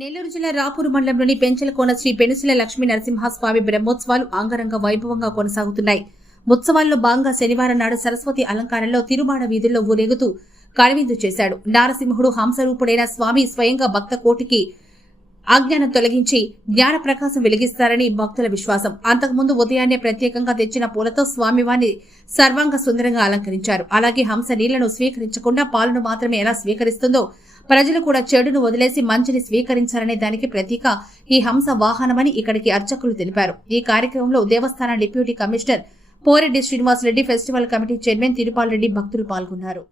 నెల్లూరు జిల్లా రాపూరు మండలంలోని పెంచలకోన శ్రీ పెనుసుల లక్ష్మీ నరసింహస్వామి బ్రహ్మోత్సవాలు అంగరంగ వైభవంగా కొనసాగుతున్నాయి. ఉత్సవాల్లో భాగంగా శనివారం నాడు సరస్వతి అలంకారంలో తిరుమాడ వీధుల్లో ఊరేగుతూ కనువిందు చేశాడు. నారసింహుడు హంసరూపుడైన స్వామి స్వయంగా భక్త కోటికి అజ్ఞానం తొలగించి జ్ఞాన ప్రకాశం వెలిగిస్తారని భక్తుల విశ్వాసం. అంతకుముందు ఉదయాన్నే ప్రత్యేకంగా తెచ్చిన పూలతో స్వామివారిని సర్వాంగ సుందరంగా అలంకరించారు. అలాగే హంస నీళ్లను స్వీకరించకుండా పాలను మాత్రమే ఎలా స్వీకరిస్తుందో ప్రజలు కూడా చెడును వదిలేసి మంచిని స్వీకరించాలనే దానికి ప్రతీక ఈ హంస వాహనమని ఇక్కడికి అర్చకులు తెలిపారు. ఈ కార్యక్రమంలో దేవస్థానం deputy commissioner Poreddy Srinivasareddy, festival committee chairman Tirupal Reddy భక్తులు పాల్గొన్నారు.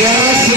Yes,